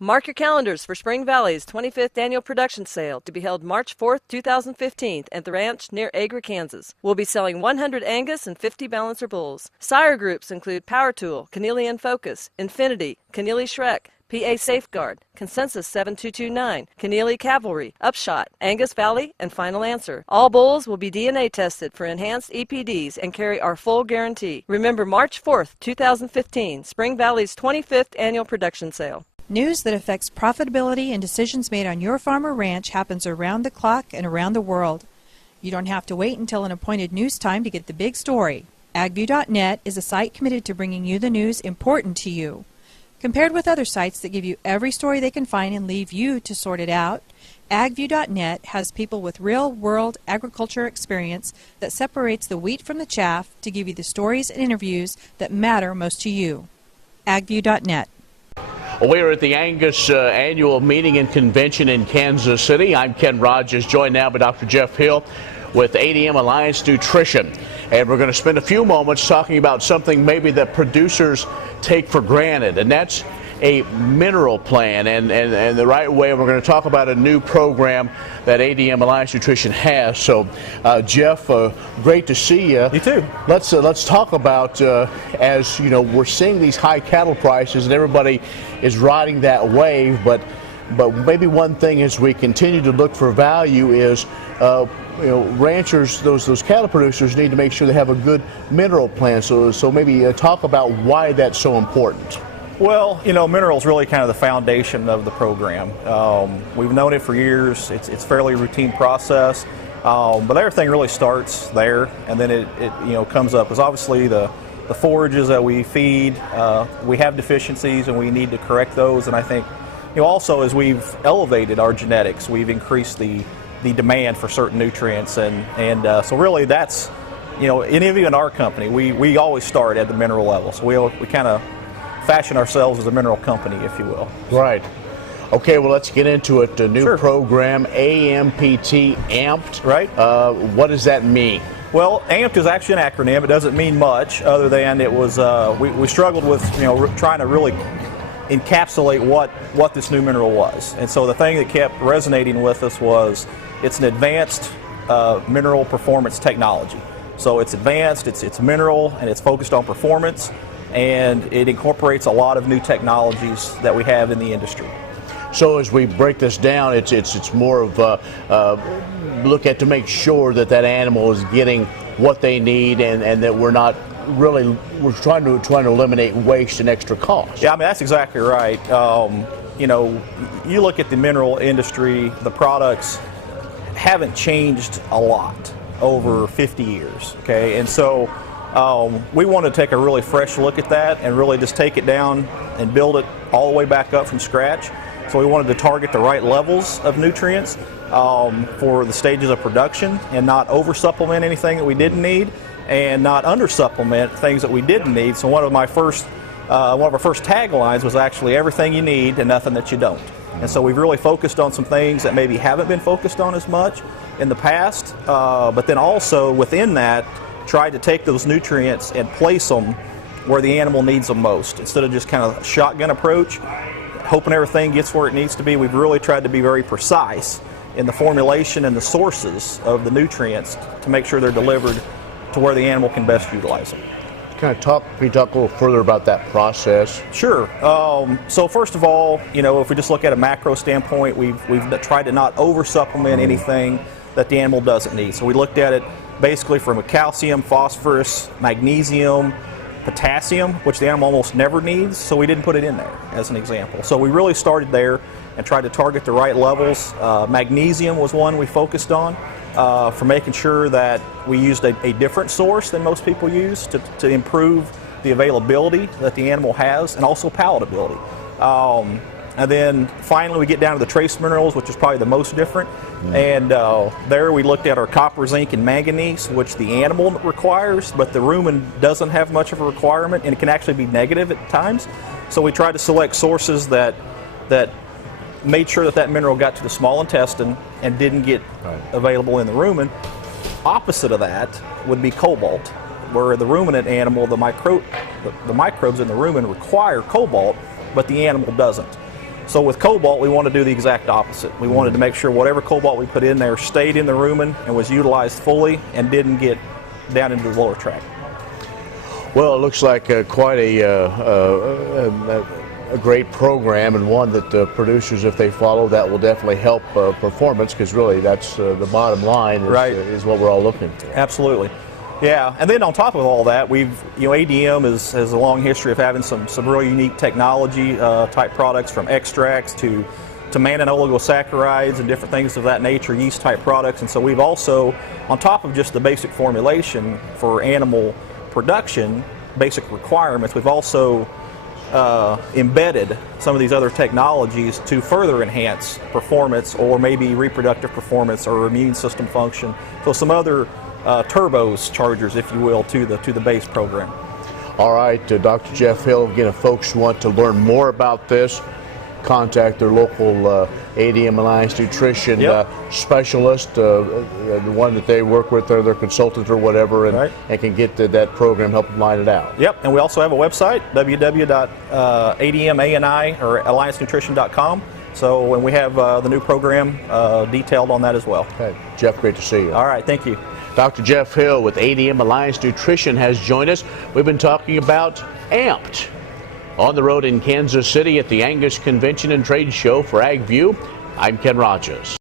Mark your calendars for Spring Valley's 25th Annual Production Sale to be held March 4th, 2015 at the ranch near Agra, Kansas. We'll be selling 100 Angus and 50 Balancer bulls. Sire groups include Power Tool, Keneally and Focus, Infinity, Keneally Shrek, PA Safeguard, Consensus 7229, Keneally Cavalry, Upshot, Angus Valley, and Final Answer. All bulls will be DNA tested for enhanced EPDs and carry our full guarantee. Remember March 4th, 2015, Spring Valley's 25th Annual Production Sale. News that affects profitability and decisions made on your farm or ranch happens around the clock and around the world. You don't have to wait until an appointed news time to get the big story. AgView.net is a site committed to bringing you the news important to you. Compared with other sites that give you every story they can find and leave you to sort it out, AgView.net has people with real-world agriculture experience that separates the wheat from the chaff to give you the stories and interviews that matter most to you. AgView.net. We are at the Angus annual meeting and convention in Kansas City. I'm Ken Rogers, joined now by Dr. Jeff Hill with ADM Alliance Nutrition. And we're going to spend a few moments talking about something maybe that producers take for granted, and that's a mineral plan and the right way. We're going to talk about a new program that ADM Alliance Nutrition has. So, Jeff, great to see you. You too. Let's talk about as you know, we're seeing these high cattle prices and everybody is riding that wave, but maybe one thing as we continue to look for value is ranchers, those cattle producers need to make sure they have a good mineral plan. So maybe talk about why that's so important. Well, minerals really kind of the foundation of the program. We've known it for years. It's fairly routine process, but everything really starts there, and then it comes up as obviously the forages that we feed. We have deficiencies, and we need to correct those. And I think also as we've elevated our genetics, we've increased the demand for certain nutrients, and so really that's in our company we always start at the mineral level. So we kind of fashion ourselves as a mineral company, if you will. Right. Okay, well, let's get into it. The new Sure. program, AMPT, AMPT. Right. What does that mean? Well, AMPT is actually an acronym. It doesn't mean much other than it was, we struggled with, trying to really encapsulate what this new mineral was. And so the thing that kept resonating with us was it's an advanced mineral performance technology. So it's advanced, it's mineral, and it's focused on performance, and it incorporates a lot of new technologies that we have in the industry. So as we break this down, it's more of look at to make sure that animal is getting what they need, and that we're trying to eliminate waste and extra cost. Yeah, I mean that's exactly right. You look at the mineral industry, the products haven't changed a lot over 50 years. Okay, and so we want to take a really fresh look at that and really just take it down and build it all the way back up from scratch. So we wanted to target the right levels of nutrients for the stages of production, and not over supplement anything that we didn't need, and not under supplement things that we didn't need. So one of our first taglines was actually everything you need and nothing that you don't. And so we've really focused on some things that maybe haven't been focused on as much in the past, but then also within that tried to take those nutrients and place them where the animal needs them most, instead of just kind of a shotgun approach, hoping everything gets where it needs to be. We've really tried to be very precise in the formulation and the sources of the nutrients to make sure they're delivered to where the animal can best utilize them. Can you talk a little further about that process? Sure. So first of all, if we just look at a macro standpoint, we've tried to not over supplement anything that the animal doesn't need. So we looked at it basically from a calcium, phosphorus, magnesium, potassium, which the animal almost never needs, so we didn't put it in there as an example. So we really started there and tried to target the right levels. Magnesium was one we focused on for making sure that we used a different source than most people use to improve the availability that the animal has, and also palatability. And then finally we get down to the trace minerals, which is probably the most different. And there we looked at our copper, zinc, and manganese, which the animal requires, but the rumen doesn't have much of a requirement, and it can actually be negative at times. So we tried to select sources that made sure that mineral got to the small intestine and didn't get available in the rumen. Opposite of that would be cobalt, where the ruminant animal, the microbes in the rumen require cobalt, but the animal doesn't. So with cobalt, we want to do the exact opposite. We wanted to make sure whatever cobalt we put in there stayed in the rumen and was utilized fully and didn't get down into the lower tract. Well, it looks like quite a great program, and one that producers, if they follow, that will definitely help performance, because really that's the bottom line is, right. Is what we're all looking for. Absolutely. Yeah, and then on top of all that, ADM has a long history of having some really unique technology type products, from extracts to manned oligosaccharides and different things of that nature, yeast type products. And so we've also, on top of just the basic formulation for animal production, basic requirements, we've also embedded some of these other technologies to further enhance performance, or maybe reproductive performance or immune system function. So some other turbos, chargers, if you will, to the base program. All right, Dr. Jeff Hill, again, if folks want to learn more about this, contact their local ADM Alliance Nutrition specialist, the one that they work with, or their consultant or whatever, and can get that program, help them line it out. Yep, and we also have a website, www.admani or alliancenutrition.com. So when we have the new program detailed on that as well. Okay. Jeff, great to see you. All right, thank you. Dr. Jeff Hill with ADM Alliance Nutrition has joined us. We've been talking about AMPT. On the road in Kansas City at the Angus Convention and Trade Show for AgView, I'm Ken Rogers.